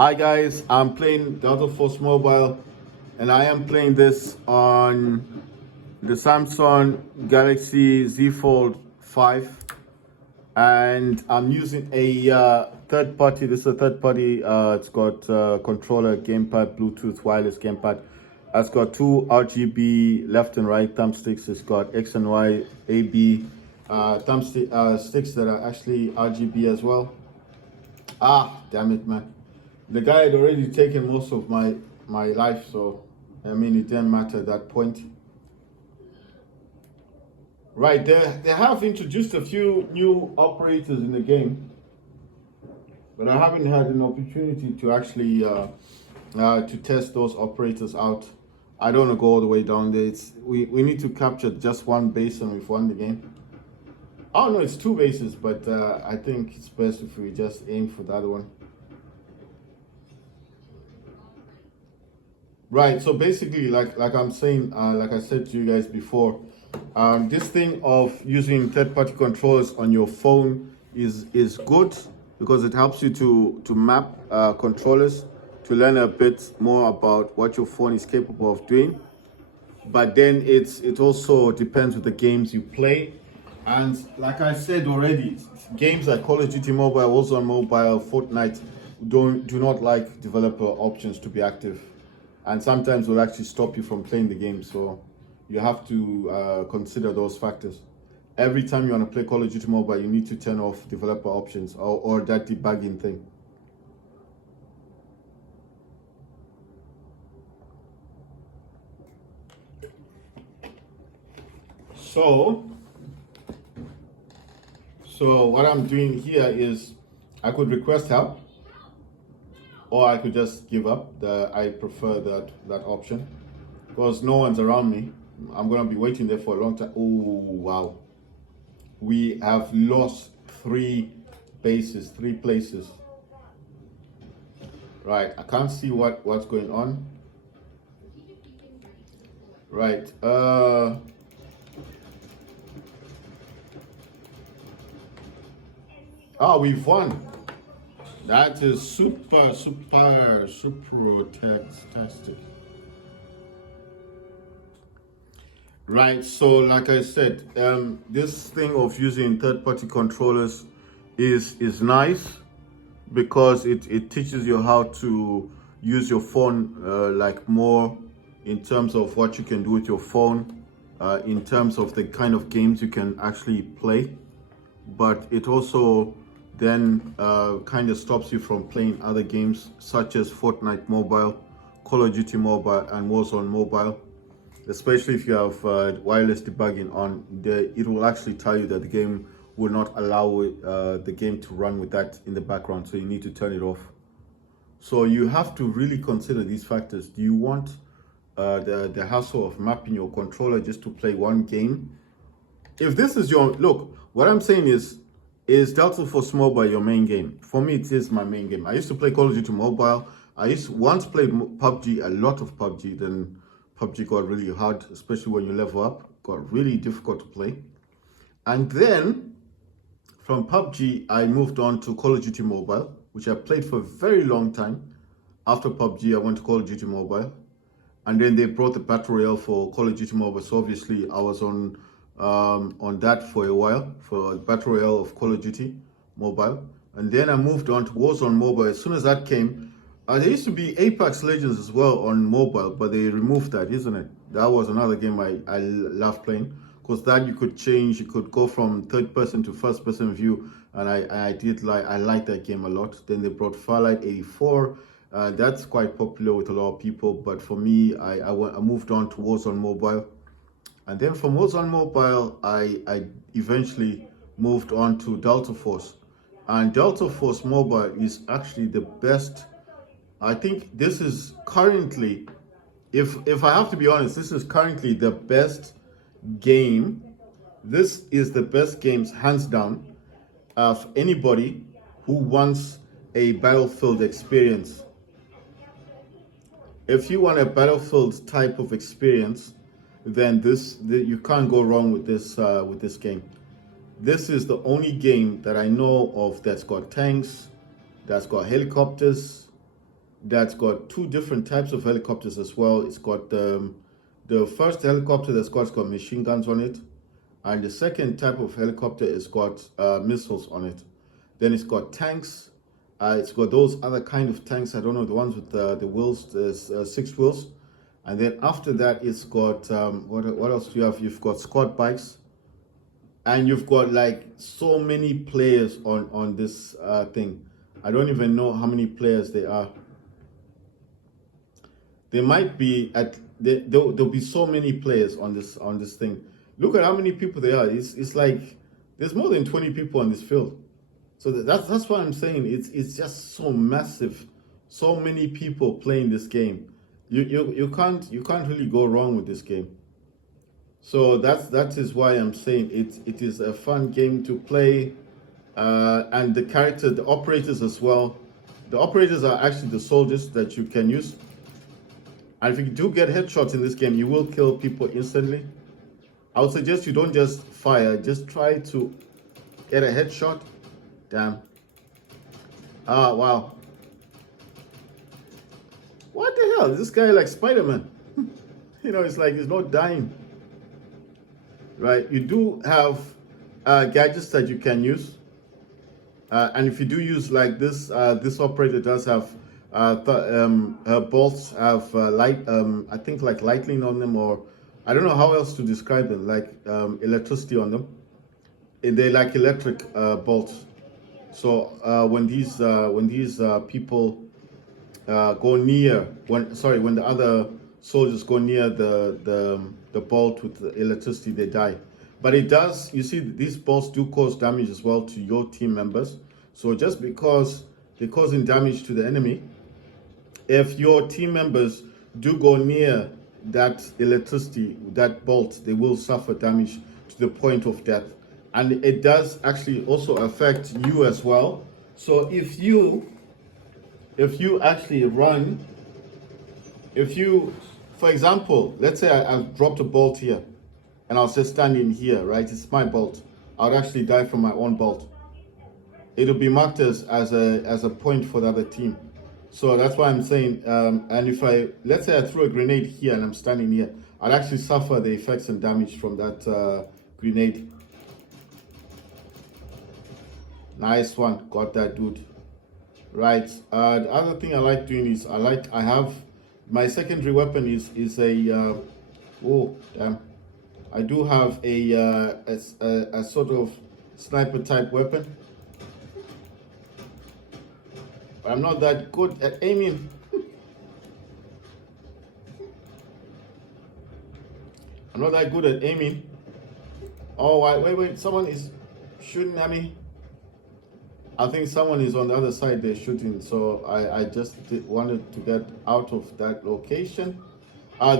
Hi guys, I'm playing Delta Force Mobile and I am playing this on the Samsung Galaxy Z Fold 5 and I'm using a third party. This is a third party. It's got controller, gamepad, Bluetooth, wireless gamepad. It's got two RGB left and right thumbsticks. It's got X and Y, A, B sticks that are actually RGB as well. Ah, damn it, man. The guy had already taken most of my life, so I mean it didn't matter at that point. Right, they have introduced a few new operators in the game, but I haven't had an opportunity to actually to test those operators out. I don't want to go all the way down there. We need to capture just one base and we've won the game. Oh no, it's two bases, but I think it's best if we just aim for the other one. Right, so basically, like I'm saying, like I said to you guys before, this thing of using third-party controllers on your phone is good because it helps you to map controllers to learn a bit more about what your phone is capable of doing. But then it also depends with the games you play, and like I said already, games like Call of Duty Mobile, Warzone Mobile, Fortnite do not like developer options to be active, and sometimes will actually stop you from playing the game. So you have to consider those factors. Every time you want to play Call of Duty Mobile, you need to turn off developer options or that debugging thing. So what I'm doing here is I could request help or I could just give up. I prefer that option because no one's around me. I'm gonna be waiting there for a long time. Oh wow, we have lost three places. Right, I can't see what's going on. Right, we've won. That is super fantastic. Right, so like I said, this thing of using third-party controllers is nice because it teaches you how to use your phone like more in terms of what you can do with your phone, in terms of the kind of games you can actually play. But it also then kind of stops you from playing other games such as Fortnite Mobile, Call of Duty Mobile, and Warzone Mobile. Especially if you have wireless debugging on, it will actually tell you that the game will not allow the game to run with that in the background, so you need to turn it off. So you have to really consider these factors. Do you want the hassle of mapping your controller just to play one game? If this is your look, what I'm saying is Delta Force Mobile your main game? For me, it is my main game. I used to play Call of Duty Mobile. I used to once played PUBG, a lot of PUBG. Then PUBG got really hard, especially when you level up. Got really difficult to play. And then from PUBG, I moved on to Call of Duty Mobile, which I played for a very long time. After PUBG, I went to Call of Duty Mobile. And then they brought the Battle Royale for Call of Duty Mobile. So obviously, I was on that for a while, for Battle Royale of Call of Duty Mobile. And then I moved on to Warzone Mobile. As soon as that came, there used to be Apex Legends as well on mobile, but they removed that, isn't it? That was another game I love playing, because that you could change, you could go from third person to first person view, and I like that game a lot. Then they brought Firelight 84. That's quite popular with a lot of people, but for me, I moved on to Warzone Mobile. And then from Warzone Mobile, I eventually moved on to Delta Force. And Delta Force Mobile is actually the best. I think this is currently, if I have to be honest, this is currently the best game. This is the best games, hands down, of anybody who wants a Battlefield experience. If you want a Battlefield type of experience, then you can't go wrong with this game. This is the only game that I know of that's got tanks, that's got helicopters, that's got two different types of helicopters as well. It's got the first helicopter that's got machine guns on it, and the second type of helicopter is got missiles on it. Then it's got tanks. It's got those other kind of tanks. I don't know, the ones with the wheels, 6 wheels. And then after that, it's got what else do you have? You've got squad bikes, and you've got like so many players on this thing. I don't even know how many players there are. There might be there'll be so many players on this thing. Look at how many people there are. It's like there's more than 20 people on this field. So that's why I'm saying it's just so massive, so many people playing this game. You can't really go wrong with this game. So that is why I'm saying it is a fun game to play, and the operators as well. The operators are actually the soldiers that you can use. And if you do get headshots in this game, you will kill people instantly. I would suggest you don't just fire, just try to get a headshot. Damn. Ah, wow. What the hell? This guy like Spider-Man. You know, it's like he's not dying. Right? You do have gadgets that you can use. And if you do use like this, this operator does have her bolts have light, I think like lightning on them, or I don't know how else to describe them, like electricity on them. And they're like electric bolts. So when these people go near, when the other soldiers go near the bolt with the electricity, they die. But it does, you see, these bolts do cause damage as well to your team members. So just because they're causing damage to the enemy, if your team members do go near that electricity, that bolt, they will suffer damage to the point of death. And it does actually also affect you as well. So if you actually run, for example, let's say I've dropped a bolt here and I was just standing here, right? It's my bolt. I would actually die from my own bolt. It'll be marked as a point for the other team. So that's why I'm saying, and let's say I throw a grenade here and I'm standing here, I'd actually suffer the effects and damage from that grenade. Nice one, got that, dude. Right, the other thing I like doing is I have my secondary weapon is a oh damn, I do have a sort of sniper type weapon, but I'm not that good at aiming. I'm not that good at aiming. Oh wait, someone is shooting at me. I think someone is on the other side there shooting, so I just wanted to get out of that location.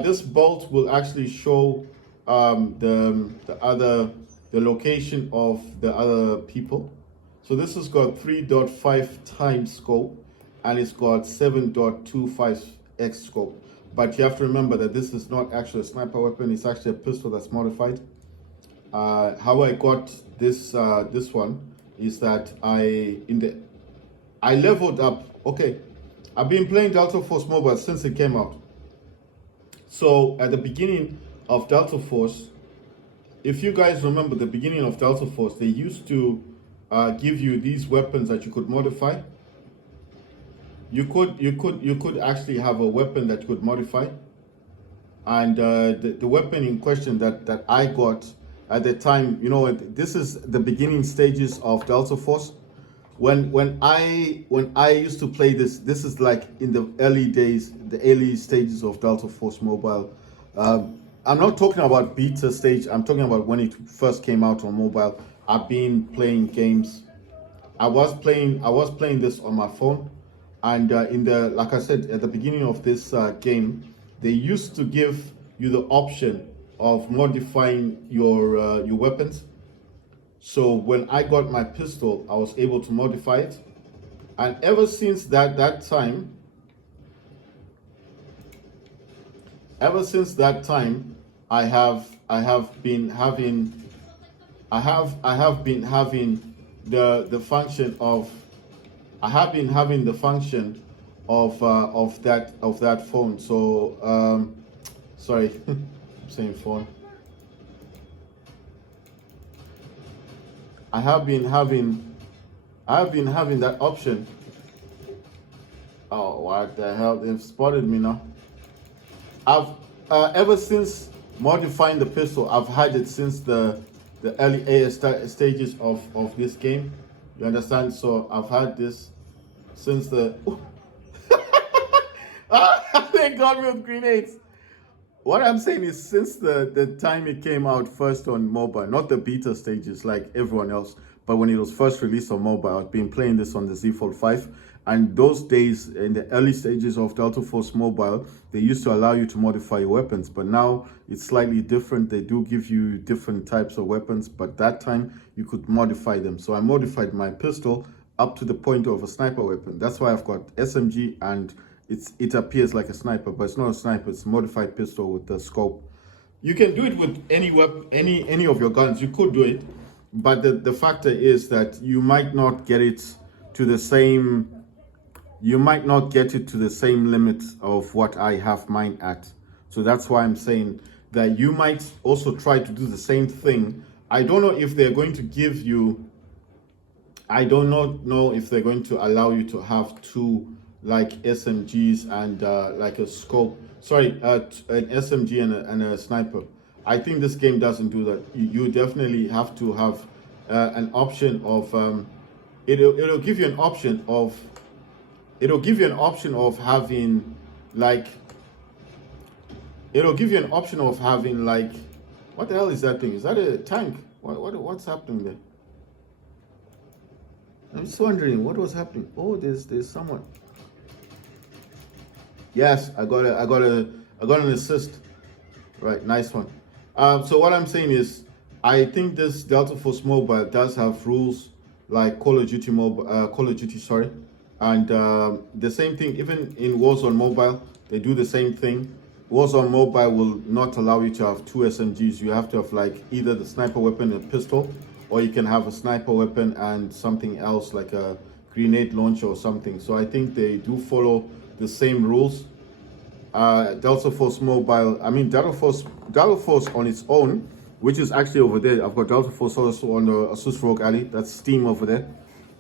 This bolt will actually show the location of the other people. So this has got 3.5 times scope, and it's got 7.25x scope. But you have to remember that this is not actually a sniper weapon; it's actually a pistol that's modified. How I got this one is that I leveled up. Okay, I've been playing Delta Force Mobile since it came out. So at the beginning of Delta Force, if you guys remember the beginning of Delta Force, they used to give you these weapons that you could modify. You could actually have a weapon that you could modify, and the weapon in question that I got at the time, you know, this is the beginning stages of Delta Force. When I used to play this is like in the early days, the early stages of Delta Force Mobile. I'm not talking about beta stage. I'm talking about when it first came out on mobile. I've been playing games. I was playing this on my phone, and like I said, at the beginning of this game, they used to give you the option of modifying your weapons. So when I got my pistol, I was able to modify it, and ever since that time, I have been having the function of that phone. So sorry, I'm saying phone. I have been having that option. Oh, what the hell? They've spotted me now. I've ever since modifying the pistol, I've had it since the early stages of this game. You understand? So I've had this since the. They got me with grenades. What I'm saying is, since the time it came out first on mobile, not the beta stages like everyone else, but when it was first released on mobile, I've been playing this on the Z Fold 5. And those days, in the early stages of Delta Force Mobile, they used to allow you to modify your weapons. But now it's slightly different. They do give you different types of weapons, but that time you could modify them. So I modified my pistol up to the point of a sniper weapon. That's why I've got SMG, and it appears like a sniper, but it's not a sniper. It's a modified pistol with the scope. You can do it with any weapon, any of your guns. You could do it, but the factor is that you might not get it to the same. You might not get it to the same limit of what I have mine at. So that's why I'm saying that you might also try to do the same thing. I don't know if they're going to give you. I do not know if they're going to allow you to have two like SMGs and like a scope. Sorry, an SMG and a sniper. I think this game doesn't do that. You definitely have to have an option of. It'll give you an option of. It'll give you an option of having like. It'll give you an option of having like. What the hell is that thing? Is that a tank? What's happening there? I'm just wondering what was happening. Oh, there's someone. Yes, I got an assist. Right, nice one. So what I'm saying is, I think this Delta Force Mobile does have rules like Call of Duty Mobile, sorry, and the same thing. Even in Warzone Mobile, they do the same thing. Warzone Mobile will not allow you to have two SMGs. You have to have like either the sniper weapon and pistol, or you can have a sniper weapon and something else like a grenade launcher or something. So I think they do follow the same rules. Delta Force Mobile, I mean Delta Force on its own, which is actually over there. I've got Delta Force also on the Asus ROG Ally. That's Steam over there.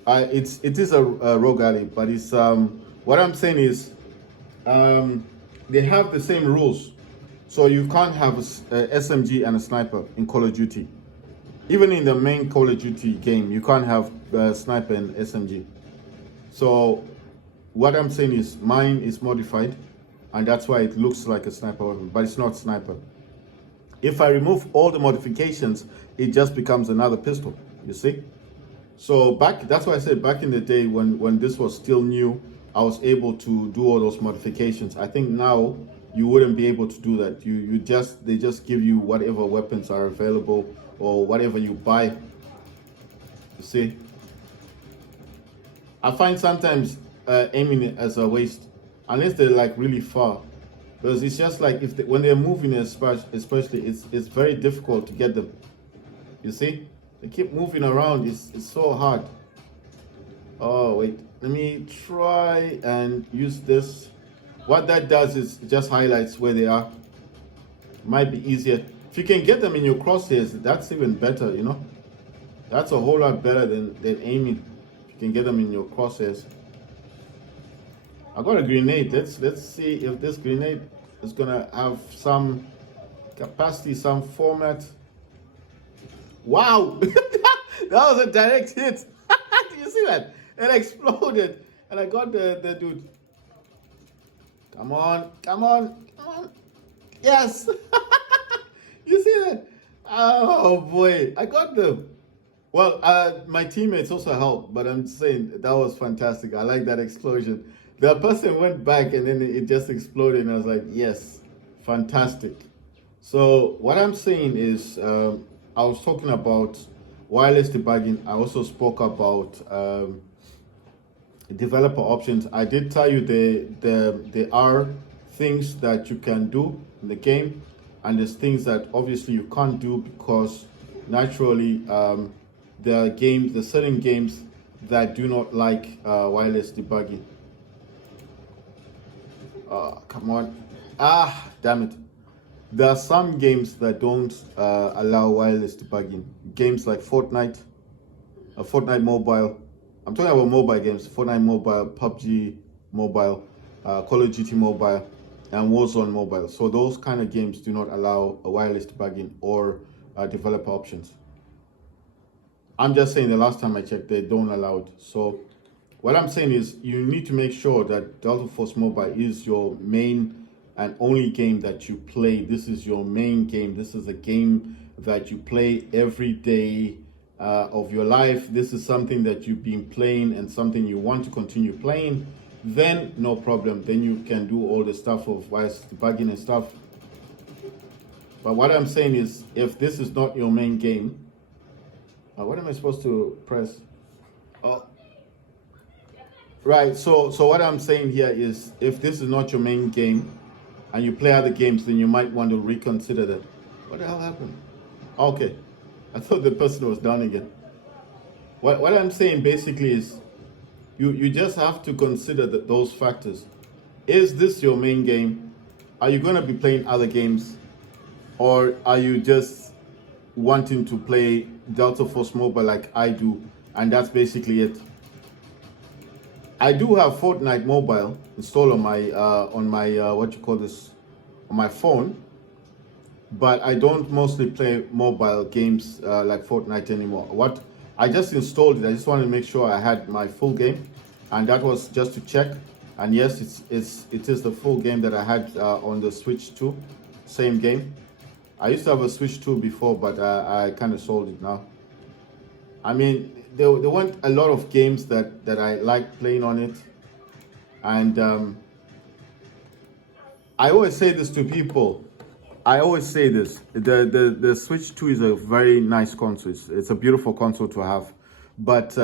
It is a ROG Ally, but it's what I'm saying is they have the same rules. So you can't have a SMG and a sniper in Call of Duty. Even in the main Call of Duty game, you can't have sniper and SMG. So what I'm saying is mine is modified, and that's why it looks like a sniper weapon, but it's not sniper. If I remove all the modifications, it just becomes another pistol, you see? So that's why I said back in the day when this was still new, I was able to do all those modifications. I think now you wouldn't be able to do that. They just give you whatever weapons are available or whatever you buy. You see? I find sometimes aiming it as a waste, unless they're like really far, because it's just like when they're moving, especially it's very difficult to get them. You see, they keep moving around. It's so hard. Oh wait, let me try and use this. What that does is it just highlights where they are. Might be easier if you can get them in your crosshairs. That's even better, you know. That's a whole lot better than aiming. If you can get them in your crosshairs. I got a grenade. Let's see if this grenade is gonna have some capacity, some format. Wow, that was a direct hit. Do you see that? It exploded, and I got the dude. Come on, come on, come on. Yes. You see that? Oh boy, I got them. Well, my teammates also helped, but I'm saying that was fantastic. I like that explosion. The person went back and then it just exploded, and I was like, yes, fantastic. So what I'm saying is, I was talking about wireless debugging. I also spoke about developer options. I did tell you there are things that you can do in the game, and there's things that obviously you can't do because naturally the certain games that do not like wireless debugging. Come on. Damn it. There are some games that don't allow wireless debugging. Games like Fortnite, Fortnite Mobile. I'm talking about mobile games. Fortnite Mobile, PUBG Mobile, Call of Duty Mobile, and Warzone Mobile. So those kind of games do not allow a wireless debugging or developer options. I'm just saying the last time I checked, they don't allow it. So what I'm saying is you need to make sure that Delta Force Mobile is your main and only game that you play. This is your main game. This is a game that you play every day of your life. This is something that you've been playing and something you want to continue playing. Then no problem. Then you can do all the stuff of wireless debugging and stuff. But what I'm saying is, if this is not your main game, what am I supposed to press? Oh. Right, so what I'm saying here is, if this is not your main game and you play other games, then you might want to reconsider that. What the hell happened? Okay, I thought the person was down again. What I'm saying basically is, you just have to consider those factors. Is this your main game? Are you going to be playing other games? Or are you just wanting to play Delta Force Mobile like I do, and that's basically it? I do have Fortnite Mobile installed on my on my phone, but I don't mostly play mobile games like Fortnite anymore. What I just installed it, I just wanted to make sure I had my full game, and that was just to check. And yes, it is the full game that I had on the Switch 2, same game. I used to have a Switch 2 before, but I kind of sold it now. I mean, there weren't a lot of games that I liked playing on it. And I always say this to people. I always say this. The Switch 2 is a very nice console. It's a beautiful console to have. But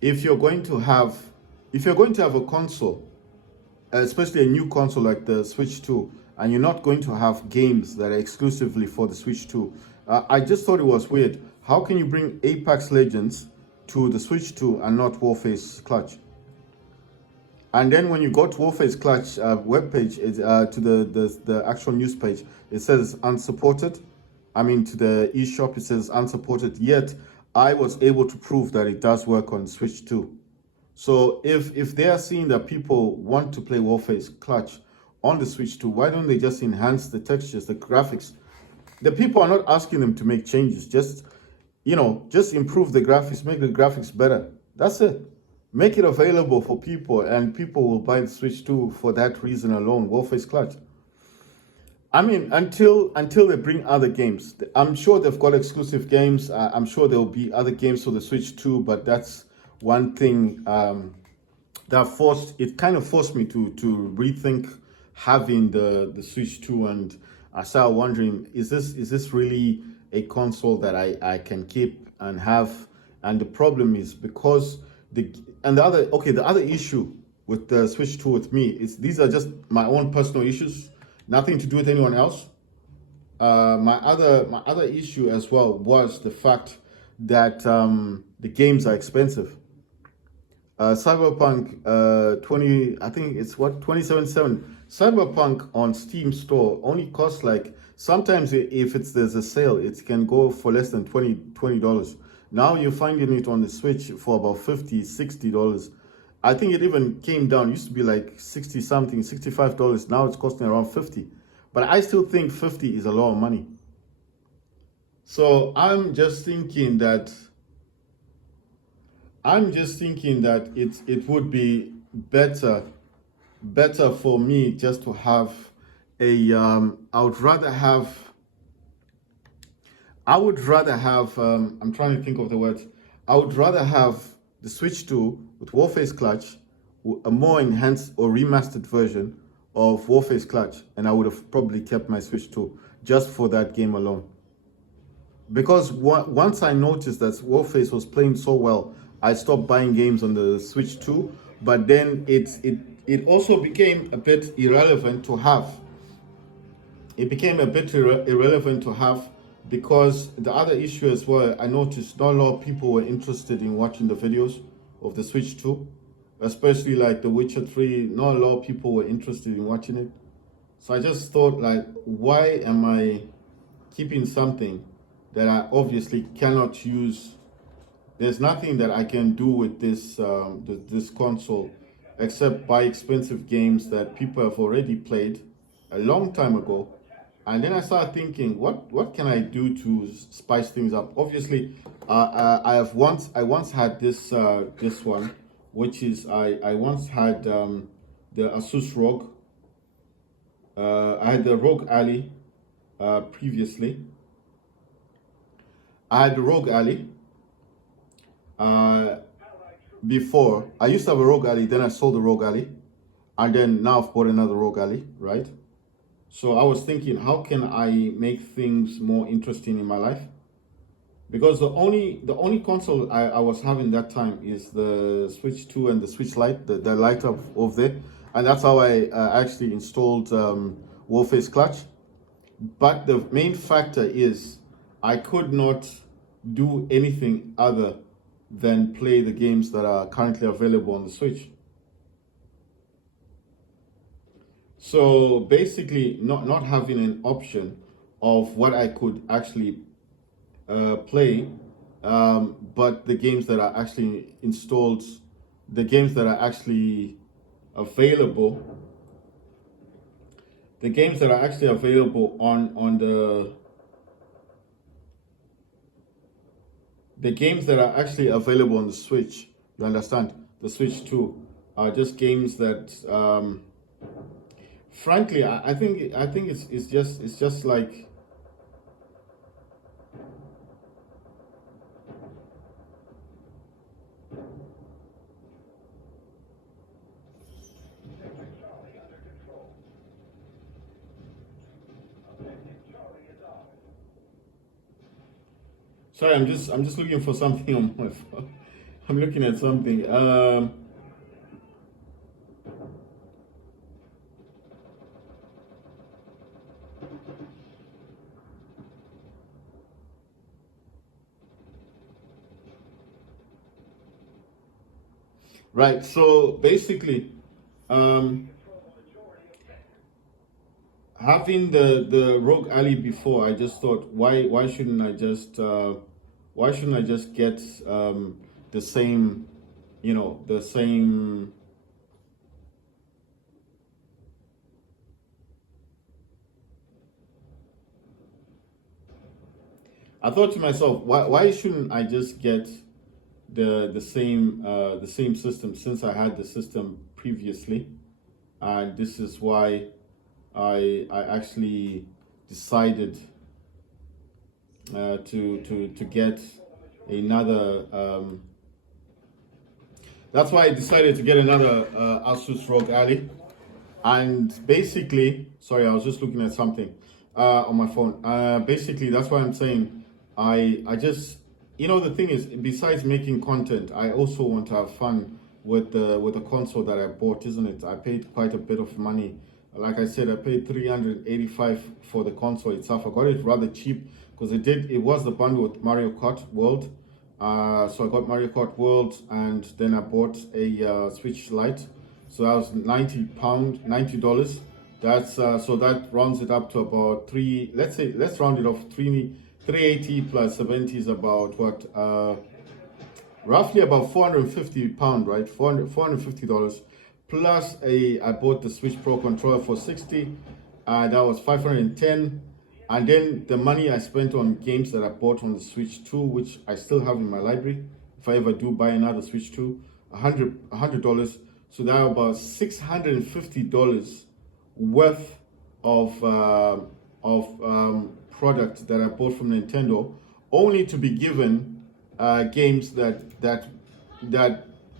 if you're going to have a console, especially a new console like the Switch 2, and you're not going to have games that are exclusively for the Switch 2. I just thought it was weird. How can you bring Apex Legends to the Switch 2 and not Warface Clutch? And then when you go to Warface Clutch webpage, to the actual news page, it says unsupported. I mean, to the eShop, it says unsupported. Yet, I was able to prove that it does work on Switch 2. So if they are seeing that people want to play Warface Clutch on the Switch 2, why don't they just enhance the textures, the graphics? The people are not asking them to make changes. Just improve the graphics, make the graphics better. That's it. Make it available for people, and people will buy the Switch 2 for that reason alone, Warface Clutch. I mean, until they bring other games. I'm sure they've got exclusive games. I'm sure there will be other games for the Switch 2, but that's one thing that kind of forced me to rethink having the Switch 2, and I started wondering, is this really a console that I can keep and have? And the problem is because the other issue with the Switch 2 with me is, these are just my own personal issues, nothing to do with anyone else. My other issue as well was the fact that the games are expensive. Cyberpunk 2077. Cyberpunk on Steam store only costs, like, sometimes if there's a sale, it can go for less than $20. Now you're finding it on the Switch for about $50-$60. I think it even came down. It used to be like 60 something, $65. Now it's costing around 50. But I still think 50 is a lot of money. So I'm just thinking that it would be better for me just to have a I would rather have I'm trying to think of the words. I would rather have the Switch 2 with Warface Clutch, a more enhanced or remastered version of Warface Clutch, and I would have probably kept my Switch 2 just for that game alone. Because once I noticed that Warface was playing so well, I stopped buying games on the Switch 2, but then it also became a bit irrelevant to have. It became a bit irrelevant to have because the other issue as well, I noticed not a lot of people were interested in watching the videos of the Switch 2. especially like The Witcher 3. Not a lot of people were interested in watching it. So I just thought, like, why am I keeping something that I obviously cannot use? There's nothing that I can do with this console except buy expensive games that people have already played a long time ago. And then I started thinking, what can I do to spice things up? Obviously, I once had this one, which is I once had the Asus ROG. I had the ROG Ally previously. I had the ROG Ally before. I used to have a ROG Ally, then I sold the ROG Ally, and then now I've bought another ROG Ally, right? So I was thinking, how can I make things more interesting in my life? Because the only console I was having that time is the Switch 2 and the Switch Lite, the light up over there. And that's how I actually installed Warface Clutch. But the main factor is I could not do anything other than play the games that are currently available on the Switch. So basically, not having an option of what I could actually play, but the games that are actually installed, the games that are actually available, the games that are actually available on the games that are actually available on the Switch, you understand, the Switch 2 are just games that frankly, I think it's just like, sorry, I'm just looking for something on my phone. I'm looking at something. Right. So basically, having the ROG Ally before, I just thought, why shouldn't I just get the same, the same. I thought to myself, why shouldn't I just get the same system, since I had the system previously, and this is why I actually decided to get another. That's why I decided to get another Asus ROG Ally, and basically, sorry, I was just looking at something on my phone. Basically, that's why I'm saying I just, the thing is, besides making content, I also want to have fun with the console that I bought, isn't it? I paid quite a bit of money. Like I said, I paid $385 for the console itself. I got it rather cheap because it was the bundle with Mario Kart World. So I got Mario Kart World, and then I bought a Switch Lite. So that was $90. That's so that rounds it up to about let's round it off, 380 plus 70 is about what, roughly about £450, right? $450 plus I bought the Switch Pro controller for 60. That was 510. And then the money I spent on games that I bought on the Switch 2, which I still have in my library, if I ever do buy another Switch 2, $100. So that about $650 worth of product that I bought from Nintendo, only to be given games that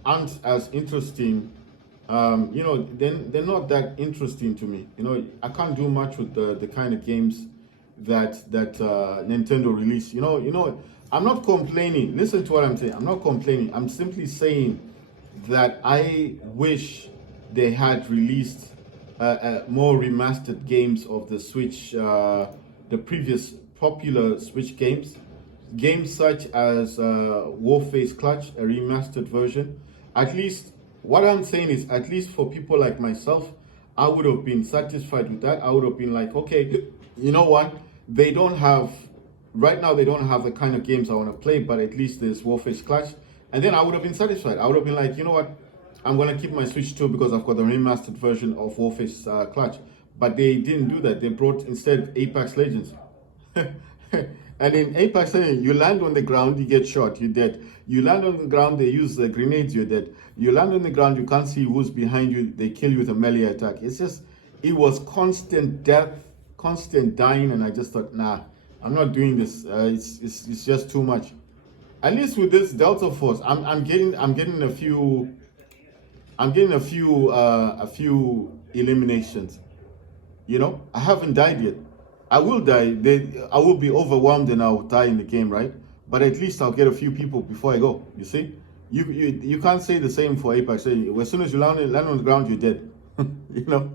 aren't as interesting. They're not that interesting to me. I can't do much with the kind of games that Nintendo release. I'm not complaining. Listen to what I'm saying. I'm not complaining. I'm simply saying that I wish they had released more remastered games of the Switch, the previous popular Switch games such as Warface Clutch, a remastered version. At least What I'm saying is, at least for people like myself, I would have been satisfied with that. I would have been like, okay, you know what? They don't have, right now, they don't have the kind of games I want to play, but at least there's Warface Clash. And then I would have been satisfied. I would have been like, you know what? I'm going to keep my Switch 2 because I've got the remastered version of Warface Clash. But they didn't do that. They brought instead Apex Legends. And in Apex Legends, you land on the ground, you get shot, you're dead. You land on the ground, they use the grenades, you're dead. You land on the ground, you can't see who's behind you, they kill you with a melee attack. It's just, it was constant death, constant dying, and I just thought, nah, I'm not doing this. It's just too much. At least with this Delta Force, I'm getting a few a few eliminations. You know, I haven't died yet. I will die. I will be overwhelmed and I'll die in the game, right? But at least I'll get a few people before I go. You see, you can't say the same for Apex. As soon as you land on the ground, you're dead. You know.